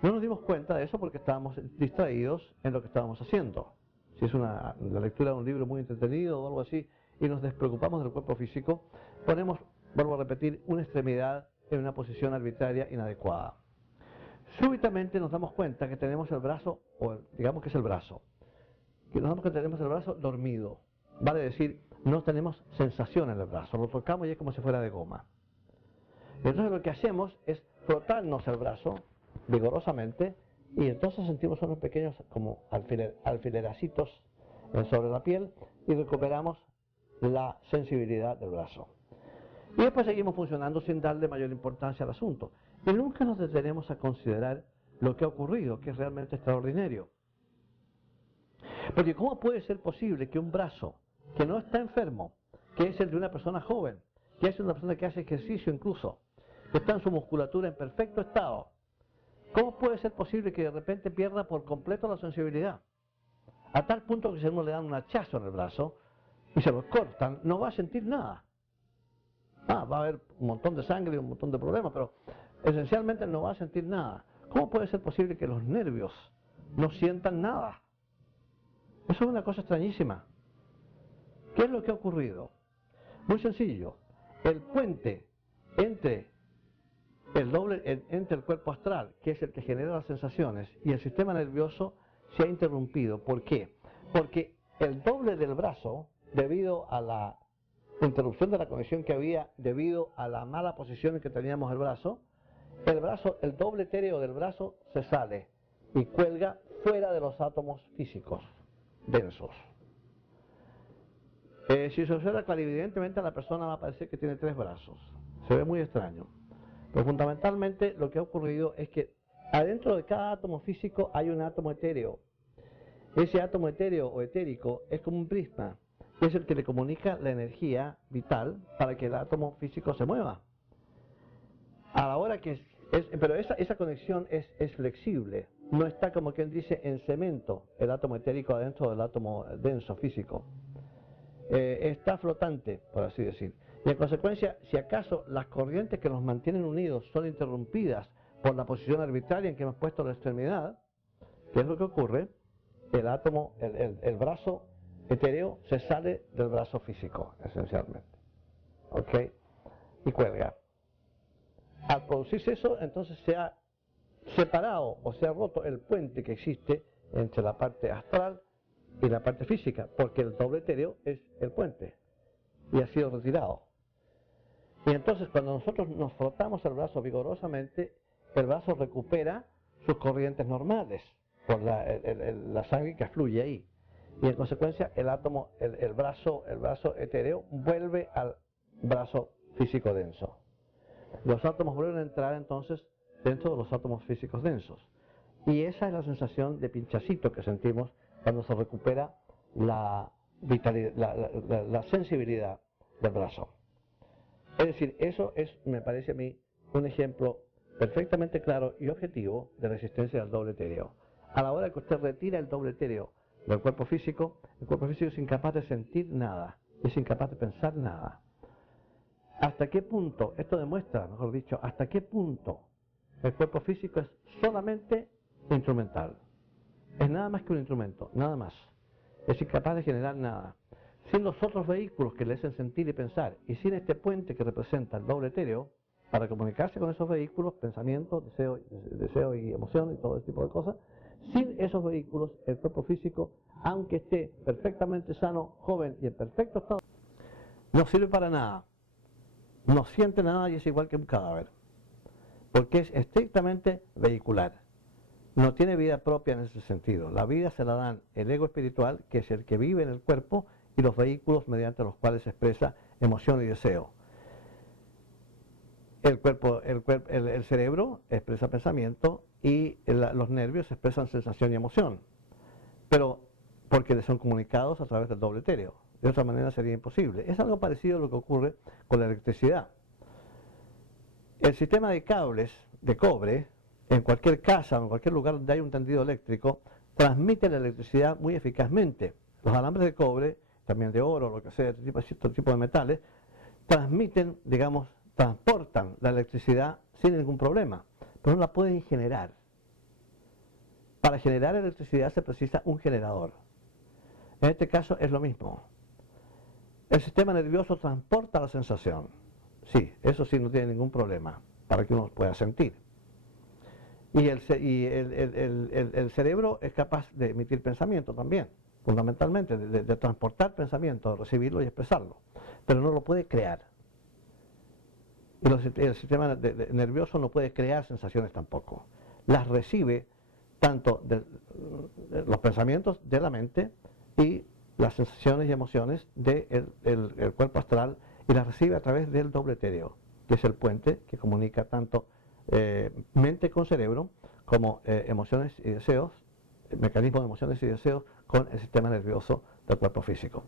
No nos dimos cuenta de eso porque estábamos distraídos en lo que estábamos haciendo. Si es la lectura de un libro muy entretenido o algo así y nos despreocupamos del cuerpo físico, ponemos, vuelvo a repetir, una extremidad en una posición arbitraria inadecuada. Súbitamente nos damos cuenta que tenemos el brazo, o digamos que es el brazo, que nos damos cuenta que tenemos el brazo dormido. Vale decir, no tenemos sensación en el brazo, lo tocamos y es como si fuera de goma. Entonces lo que hacemos es frotarnos el brazo vigorosamente y entonces sentimos unos pequeños como alfileracitos sobre la piel y recuperamos la sensibilidad del brazo. Y después seguimos funcionando sin darle mayor importancia al asunto. Y nunca nos detenemos a considerar lo que ha ocurrido, que es realmente extraordinario. Porque ¿cómo puede ser posible que un brazo que no está enfermo, que es el de una persona joven, que es una persona que hace ejercicio incluso, que está en su musculatura en perfecto estado, cómo puede ser posible que de repente pierda por completo la sensibilidad? A tal punto que si a uno le dan un hachazo en el brazo y se lo cortan, no va a sentir nada. Va a haber un montón de sangre y un montón de problemas, pero esencialmente no va a sentir nada. ¿Cómo puede ser posible que los nervios no sientan nada? Eso es una cosa extrañísima. ¿Qué es lo que ha ocurrido? Muy sencillo. El puente entre el cuerpo astral, que es el que genera las sensaciones, y el sistema nervioso se ha interrumpido. ¿Por qué? Porque el doble del brazo, debido a la interrupción de la conexión que había, debido a la mala posición en que teníamos el brazo, el doble etéreo del brazo se sale y cuelga fuera de los átomos físicos densos. Si se observa clarividentemente, la persona va a parecer que tiene 3 brazos. Se ve muy extraño. Pero fundamentalmente lo que ha ocurrido es que adentro de cada átomo físico hay un átomo etéreo. Ese átomo etéreo o etérico es como un prisma, que es el que le comunica la energía vital para que el átomo físico se mueva. A la hora que pero esa conexión es flexible, no está, como quien dice, en cemento el átomo etérico adentro del átomo denso físico. Está flotante, por así decir. Y en consecuencia, si acaso las corrientes que nos mantienen unidos son interrumpidas por la posición arbitraria en que hemos puesto la extremidad, ¿qué es lo que ocurre? El brazo etéreo se sale del brazo físico, esencialmente. ¿Ok? Y cuelga. Al producirse eso, entonces se ha separado o se ha roto el puente que existe entre la parte astral y la parte física, porque el doble etéreo es el puente y ha sido retirado. Y entonces cuando nosotros nos frotamos el brazo vigorosamente, el brazo recupera sus corrientes normales por la sangre que fluye ahí. Y en consecuencia el brazo etéreo vuelve al brazo físico denso. Los átomos vuelven a entrar entonces dentro de los átomos físicos densos. Y esa es la sensación de pinchacito que sentimos cuando se recupera la sensibilidad del brazo. Es decir, eso es, me parece a mí, un ejemplo perfectamente claro y objetivo de la existencia del doble etéreo. A la hora que usted retira el doble etéreo del cuerpo físico, el cuerpo físico es incapaz de sentir nada, es incapaz de pensar nada. ¿Hasta qué punto? Esto demuestra, mejor dicho, hasta qué punto el cuerpo físico es solamente instrumental. Es nada más que un instrumento, nada más. Es incapaz de generar nada. Sin los otros vehículos que le hacen sentir y pensar, y sin este puente que representa el doble etéreo, para comunicarse con esos vehículos, pensamiento, deseo y emoción y todo ese tipo de cosas, sin esos vehículos, el cuerpo físico, aunque esté perfectamente sano, joven y en perfecto estado, no sirve para nada. No siente nada y es igual que un cadáver, porque es estrictamente vehicular. No tiene vida propia en ese sentido. La vida se la dan el ego espiritual, que es el que vive en el cuerpo, y los vehículos mediante los cuales se expresa emoción y deseo. El cerebro expresa pensamiento y los nervios expresan sensación y emoción, pero porque son comunicados a través del doble etéreo. De otra manera sería imposible. Es algo parecido a lo que ocurre con la electricidad. El sistema de cables de cobre, en cualquier casa o en cualquier lugar donde hay un tendido eléctrico, transmite la electricidad muy eficazmente. Los alambres de cobre, también de oro, lo que sea, cierto tipo de metales, transmiten, digamos, transportan la electricidad sin ningún problema, pero no la pueden generar. Para generar electricidad se precisa un generador. En este caso es lo mismo. El sistema nervioso transporta la sensación. Sí, eso sí no tiene ningún problema para que uno pueda sentir. Y el cerebro es capaz de emitir pensamiento también, fundamentalmente, de transportar pensamiento, de recibirlo y expresarlo, pero no lo puede crear. Y el sistema nervioso no puede crear sensaciones tampoco. Las recibe tanto de los pensamientos de la mente y las sensaciones y emociones del cuerpo astral, y las recibe a través del doble etéreo, que es el puente que comunica tanto mente con cerebro, como emociones y deseos, mecanismo de emociones y deseos, con el sistema nervioso del cuerpo físico.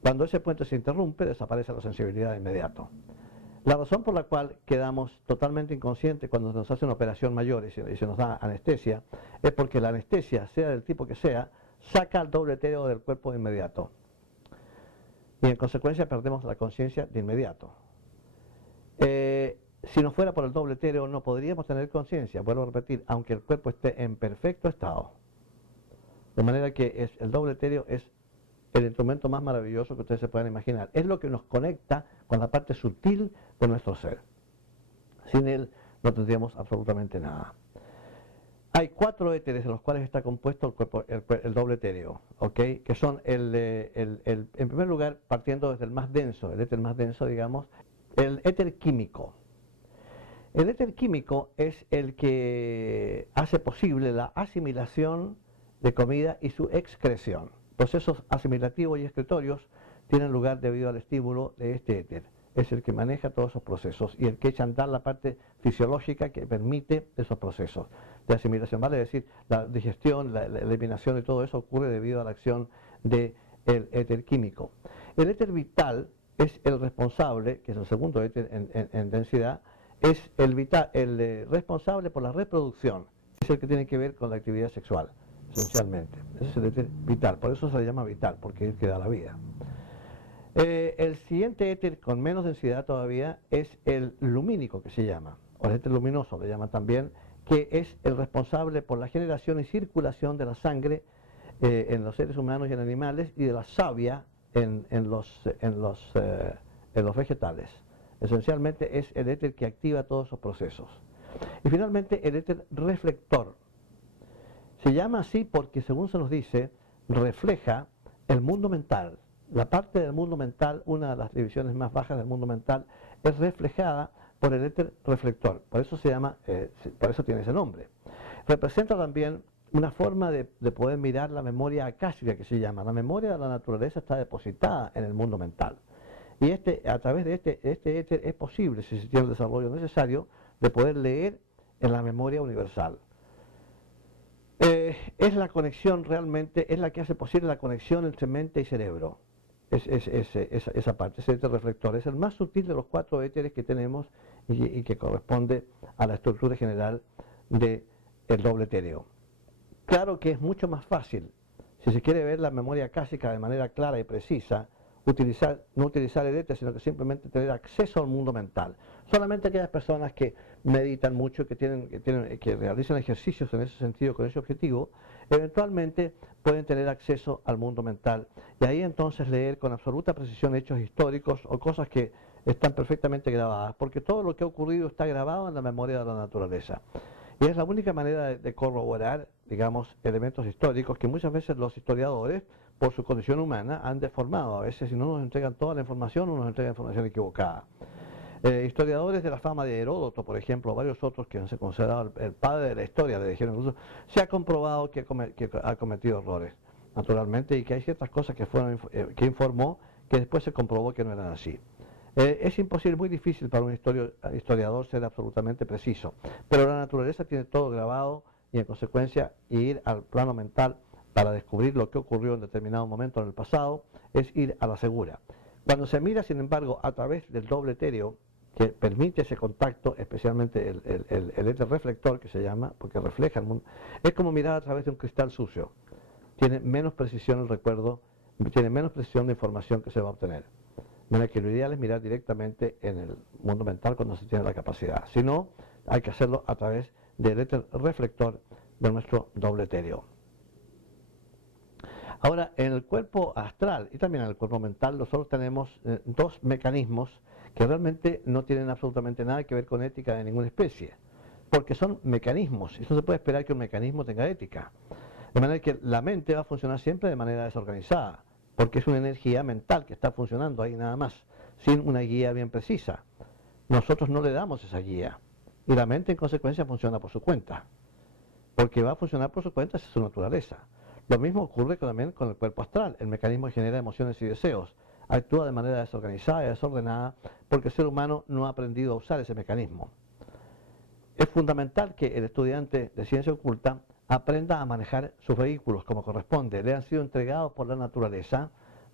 Cuando ese puente se interrumpe, desaparece la sensibilidad de inmediato. La razón por la cual quedamos totalmente inconscientes cuando nos hace una operación mayor y se nos da anestesia es porque la anestesia, sea del tipo que sea, saca el doble etéreo del cuerpo de inmediato. Y en consecuencia perdemos la conciencia de inmediato. Si no fuera por el doble etéreo no podríamos tener conciencia, vuelvo a repetir, aunque el cuerpo esté en perfecto estado. De manera que el doble etéreo es el instrumento más maravilloso que ustedes se puedan imaginar. Es lo que nos conecta con la parte sutil de nuestro ser. Sin él no tendríamos absolutamente nada. Hay 4 éteres de los cuales está compuesto el cuerpo, el doble etéreo, ¿ok? Que son en primer lugar, partiendo desde el más denso, el éter más denso, digamos, el éter químico. El éter químico es el que hace posible la asimilación de comida y su excreción. Procesos asimilativos y excretorios tienen lugar debido al estímulo de este éter. Es el que maneja todos esos procesos y el que echa a andar la parte fisiológica que permite esos procesos de asimilación. Vale decir, la digestión, la eliminación y todo eso ocurre debido a la acción del éter químico. El éter vital es el responsable, que es el segundo éter en densidad, es el responsable por la reproducción, es el que tiene que ver con la actividad sexual, esencialmente. Ese es el éter vital, por eso se le llama vital, porque es el que da la vida. El siguiente éter con menos densidad todavía es el lumínico, que se llama, o el éter luminoso le llaman también, que es el responsable por la generación y circulación de la sangre en los seres humanos y en animales, y de la savia en los vegetales. Esencialmente es el éter que activa todos esos procesos. Y finalmente el éter reflector. Se llama así porque, según se nos dice, refleja el mundo mental. La parte del mundo mental, una de las divisiones más bajas del mundo mental, es reflejada por el éter reflector. Por eso se llama, por eso tiene ese nombre. Representa también una forma de poder mirar la memoria acásica, que se llama. La memoria de la naturaleza está depositada en el mundo mental. Y a través de este éter es posible, si se tiene el desarrollo necesario, de poder leer en la memoria universal. Es la conexión realmente, es la que hace posible la conexión entre mente y cerebro. Esa parte, ese éter reflector, es el más sutil de los 4 éteres que tenemos y que corresponde a la estructura general del doble etéreo. Claro que es mucho más fácil, si se quiere ver la memoria acásica de manera clara y precisa, no utilizar el éter, sino que simplemente tener acceso al mundo mental. Solamente aquellas personas que meditan mucho, que realizan ejercicios en ese sentido, con ese objetivo, eventualmente pueden tener acceso al mundo mental. Y ahí entonces leer con absoluta precisión hechos históricos o cosas que están perfectamente grabadas, porque todo lo que ha ocurrido está grabado en la memoria de la naturaleza. Y es la única manera de corroborar, digamos, elementos históricos que muchas veces los historiadores, por su condición humana, han deformado. A veces, si no nos entregan toda la información, nos entregan información equivocada. Historiadores de la fama de Heródoto, por ejemplo, varios otros que se han considerado el padre de la historia, le dijeron incluso, se ha comprobado que ha cometido errores, naturalmente, y que hay ciertas cosas que informó que después se comprobó que no eran así. Es imposible, muy difícil para un historiador ser absolutamente preciso, pero la naturaleza tiene todo grabado y en consecuencia ir al plano mental para descubrir lo que ocurrió en determinado momento en el pasado es ir a la segura. Cuando se mira, sin embargo, a través del doble etéreo, que permite ese contacto, especialmente el éter reflector, que se llama, porque refleja el mundo, es como mirar a través de un cristal sucio. Tiene menos precisión el recuerdo, tiene menos precisión de información que se va a obtener. De manera que lo ideal es mirar directamente en el mundo mental cuando se tiene la capacidad. Si no, hay que hacerlo a través del éter reflector de nuestro doble etéreo. Ahora, en el cuerpo astral y también en el cuerpo mental, nosotros tenemos 2 mecanismos que realmente no tienen absolutamente nada que ver con ética de ninguna especie, porque son mecanismos, y no se puede esperar que un mecanismo tenga ética. De manera que la mente va a funcionar siempre de manera desorganizada, porque es una energía mental que está funcionando ahí nada más, sin una guía bien precisa. Nosotros no le damos esa guía, y la mente en consecuencia funciona por su cuenta, porque va a funcionar por su cuenta, esa es su naturaleza. Lo mismo ocurre también con el cuerpo astral, el mecanismo que genera emociones y deseos. Actúa de manera desorganizada y desordenada porque el ser humano no ha aprendido a usar ese mecanismo. Es fundamental que el estudiante de ciencia oculta aprenda a manejar sus vehículos como corresponde. Le han sido entregados por la naturaleza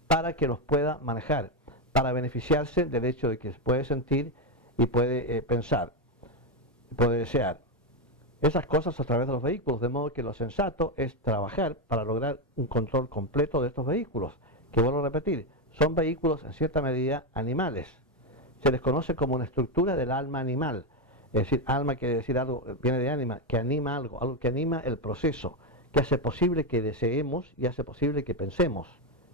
para que los pueda manejar, para beneficiarse del hecho de que puede sentir y puede pensar, puede desear. Esas cosas a través de los vehículos, de modo que lo sensato es trabajar para lograr un control completo de estos vehículos, que vuelvo a repetir, son vehículos en cierta medida animales. Se les conoce como una estructura del alma animal. Es decir, alma quiere decir algo, viene de ánima, que anima algo que anima el proceso, que hace posible que deseemos y hace posible que pensemos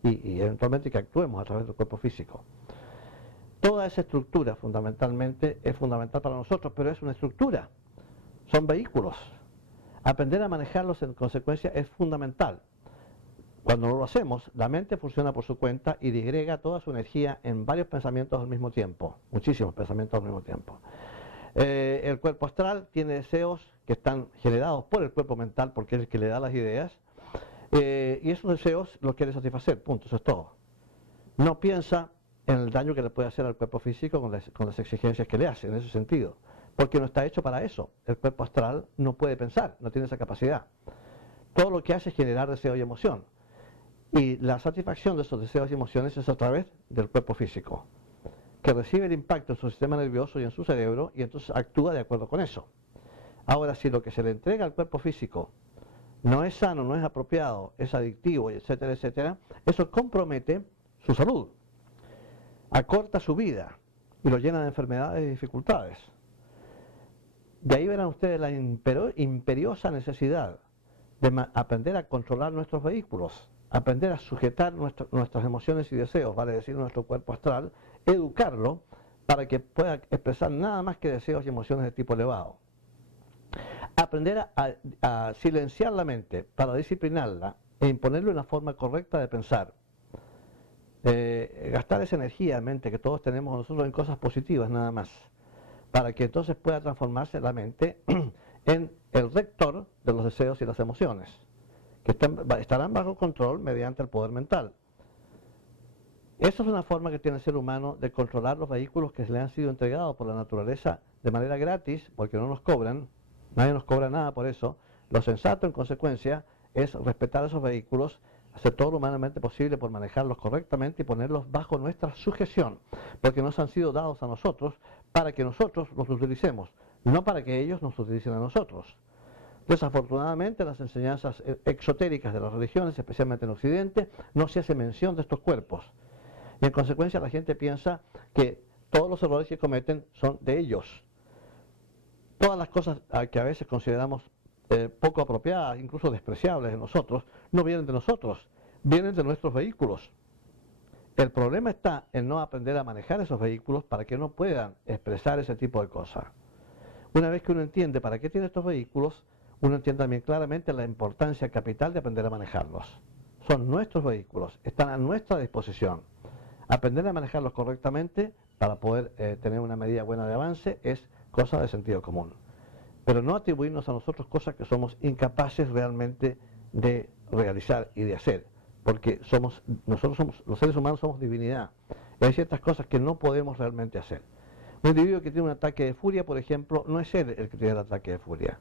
y eventualmente que actuemos a través del cuerpo físico. Toda esa estructura fundamentalmente es fundamental para nosotros, pero es una estructura, son vehículos. Aprender a manejarlos en consecuencia es fundamental. Cuando no lo hacemos, la mente funciona por su cuenta y digrega toda su energía en varios pensamientos al mismo tiempo, muchísimos pensamientos al mismo tiempo. El cuerpo astral tiene deseos que están generados por el cuerpo mental porque es el que le da las ideas y esos deseos los quiere satisfacer, punto, eso es todo. No piensa en el daño que le puede hacer al cuerpo físico con las exigencias que le hace en ese sentido, porque no está hecho para eso. El cuerpo astral no puede pensar, no tiene esa capacidad. Todo lo que hace es generar deseo y emoción. Y la satisfacción de esos deseos y emociones es a través del cuerpo físico, que recibe el impacto en su sistema nervioso y en su cerebro y entonces actúa de acuerdo con eso. Ahora, si lo que se le entrega al cuerpo físico no es sano, no es apropiado, es adictivo, etcétera, etcétera, eso compromete su salud, acorta su vida y lo llena de enfermedades y dificultades. De ahí verán ustedes la imperiosa necesidad de aprender a controlar nuestros vehículos, aprender a sujetar nuestras emociones y deseos, vale decir nuestro cuerpo astral, educarlo para que pueda expresar nada más que deseos y emociones de tipo elevado. Aprender a silenciar la mente para disciplinarla e imponerle una forma correcta de pensar. Gastar esa energía de mente que todos tenemos nosotros en cosas positivas nada más, para que entonces pueda transformarse la mente en el rector de los deseos y las emociones, que estarán bajo control mediante el poder mental. Esa es una forma que tiene el ser humano de controlar los vehículos que se le han sido entregados por la naturaleza de manera gratis, porque no nos cobran, nadie nos cobra nada por eso. Lo sensato en consecuencia es respetar esos vehículos, hacer todo lo humanamente posible por manejarlos correctamente y ponerlos bajo nuestra sujeción, porque nos han sido dados a nosotros para que nosotros los utilicemos, no para que ellos nos utilicen a nosotros. Desafortunadamente, las enseñanzas exotéricas de las religiones, especialmente en Occidente, no se hace mención de estos cuerpos. Y en consecuencia la gente piensa que todos los errores que cometen son de ellos. Todas las cosas que a veces consideramos poco apropiadas, incluso despreciables de nosotros, no vienen de nosotros, vienen de nuestros vehículos. El problema está en no aprender a manejar esos vehículos para que no puedan expresar ese tipo de cosas. Una vez que uno entiende para qué tiene estos vehículos, uno entiende también claramente la importancia capital de aprender a manejarlos. Son nuestros vehículos, están a nuestra disposición. Aprender a manejarlos correctamente para poder tener una medida buena de avance es cosa de sentido común. Pero no atribuirnos a nosotros cosas que somos incapaces realmente de realizar y de hacer, porque los seres humanos somos divinidad. Y hay ciertas cosas que no podemos realmente hacer. Un individuo que tiene un ataque de furia, por ejemplo, no es él el que tiene el ataque de furia,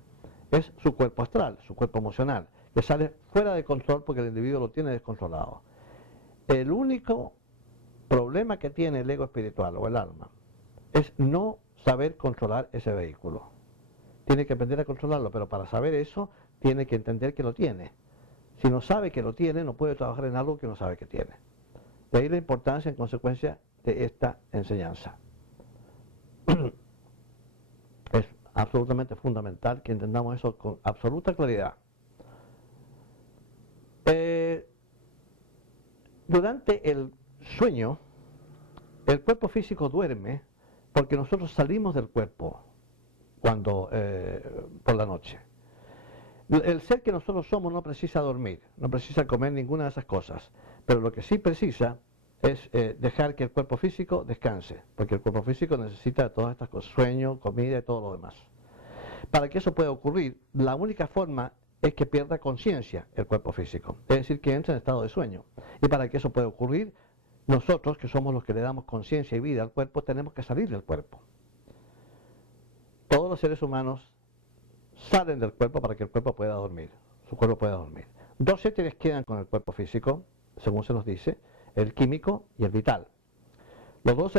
es su cuerpo astral, su cuerpo emocional, que sale fuera de control porque el individuo lo tiene descontrolado. El único problema que tiene el ego espiritual o el alma es no saber controlar ese vehículo. Tiene que aprender a controlarlo, pero para saber eso tiene que entender que lo tiene. Si no sabe que lo tiene, no puede trabajar en algo que no sabe que tiene. De ahí la importancia en consecuencia de esta enseñanza. Es absolutamente fundamental que entendamos eso con absoluta claridad. Durante el sueño, el cuerpo físico duerme porque nosotros salimos del cuerpo por la noche. El ser que nosotros somos no precisa dormir, no precisa comer ninguna de esas cosas, pero lo que sí precisa es dejar que el cuerpo físico descanse, porque el cuerpo físico necesita todas estas cosas, sueño, comida y todo lo demás. Para que eso pueda ocurrir, la única forma es que pierda conciencia el cuerpo físico, es decir, que entre en estado de sueño. Y para que eso pueda ocurrir, nosotros, que somos los que le damos conciencia y vida al cuerpo, tenemos que salir del cuerpo. Todos los seres humanos salen del cuerpo para que el cuerpo pueda dormir. su cuerpo puede dormir. Dos éteres quedan con el cuerpo físico, según se nos dice, el químico y el vital. Los dos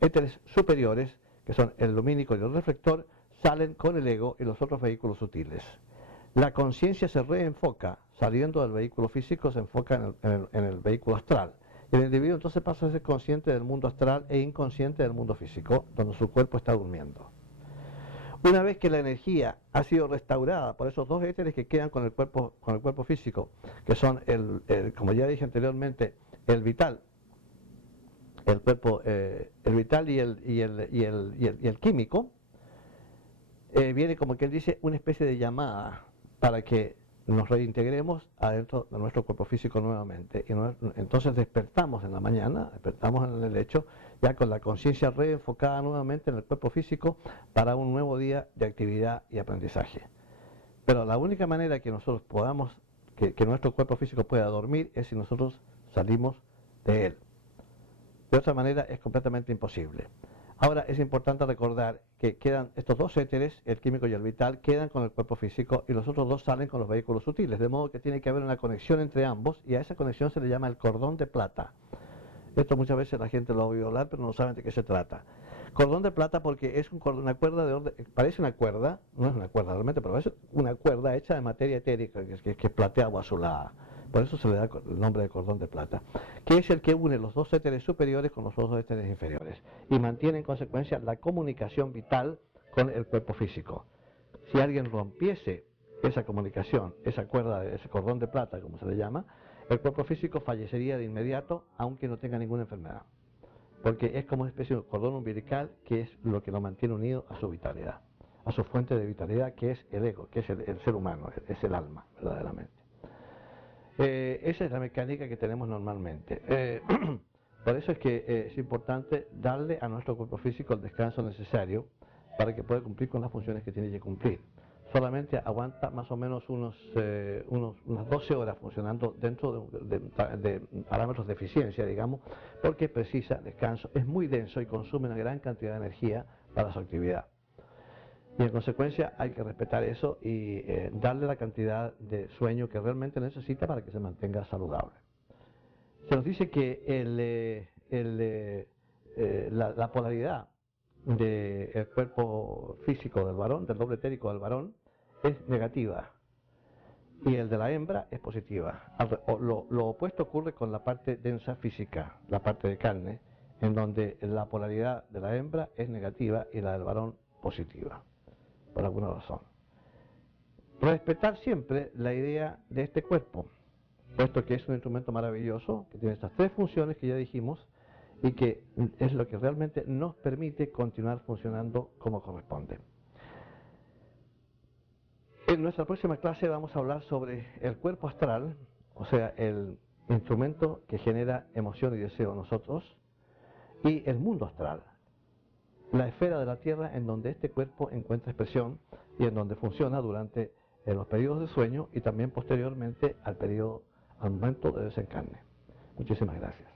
éteres superiores, que son el lumínico y el reflector, salen con el ego y los otros vehículos sutiles. La conciencia se reenfoca, saliendo del vehículo físico, se enfoca en el vehículo astral. Y el individuo entonces pasa a ser consciente del mundo astral e inconsciente del mundo físico, donde su cuerpo está durmiendo. Una vez que la energía ha sido restaurada por esos dos éteres que quedan con el cuerpo físico, que son como ya dije anteriormente, el vital, el vital y el químico, viene, como que él dice, una especie de llamada para que nos reintegremos adentro de nuestro cuerpo físico nuevamente. Y entonces despertamos en la mañana, despertamos en el lecho, ya con la conciencia reenfocada nuevamente en el cuerpo físico para un nuevo día de actividad y aprendizaje. Pero la única manera que nosotros podamos, que nuestro cuerpo físico pueda dormir, es si nosotros salimos de él. De otra manera es completamente imposible. Ahora es importante recordar que quedan estos dos éteres, el químico y el vital, quedan con el cuerpo físico y los otros dos salen con los vehículos sutiles, de modo que tiene que haber una conexión entre ambos y a esa conexión se le llama el cordón de plata. Esto muchas veces la gente lo ha oído hablar, pero no saben de qué se trata. Cordón de plata porque es una cuerda de orden, parece una cuerda, no es una cuerda realmente, pero es una cuerda hecha de materia etérica, que es plateada o azulada. Por eso se le da el nombre de cordón de plata, que es el que une los dos éteres superiores con los dos éteres inferiores y mantiene en consecuencia la comunicación vital con el cuerpo físico. Si alguien rompiese esa comunicación, esa cuerda, ese cordón de plata, como se le llama, el cuerpo físico fallecería de inmediato, aunque no tenga ninguna enfermedad, porque es como una especie de cordón umbilical que es lo que lo mantiene unido a su vitalidad, a su fuente de vitalidad, que es el ego, que es el ser humano, es el alma, verdaderamente. Esa es la mecánica que tenemos normalmente. Por eso es que es importante darle a nuestro cuerpo físico el descanso necesario para que pueda cumplir con las funciones que tiene que cumplir. Solamente aguanta más o menos unas 12 horas funcionando dentro de parámetros de eficiencia, digamos, porque precisa descanso, es muy denso y consume una gran cantidad de energía para su actividad. Y en consecuencia hay que respetar eso y darle la cantidad de sueño que realmente necesita para que se mantenga saludable. Se nos dice que la polaridad del cuerpo físico del varón, del doble etérico del varón, es negativa y el de la hembra es positiva. Lo opuesto ocurre con la parte densa física, la parte de carne, en donde la polaridad de la hembra es negativa y la del varón positiva, por alguna razón. Respetar siempre la idea de este cuerpo, puesto que es un instrumento maravilloso, que tiene estas tres funciones que ya dijimos, y que es lo que realmente nos permite continuar funcionando como corresponde. En nuestra próxima clase vamos a hablar sobre el cuerpo astral, o sea, el instrumento que genera emoción y deseo en nosotros, y el mundo astral, la esfera de la Tierra en donde este cuerpo encuentra expresión y en donde funciona durante los periodos de sueño y también posteriormente al momento de desencarne. Muchísimas gracias.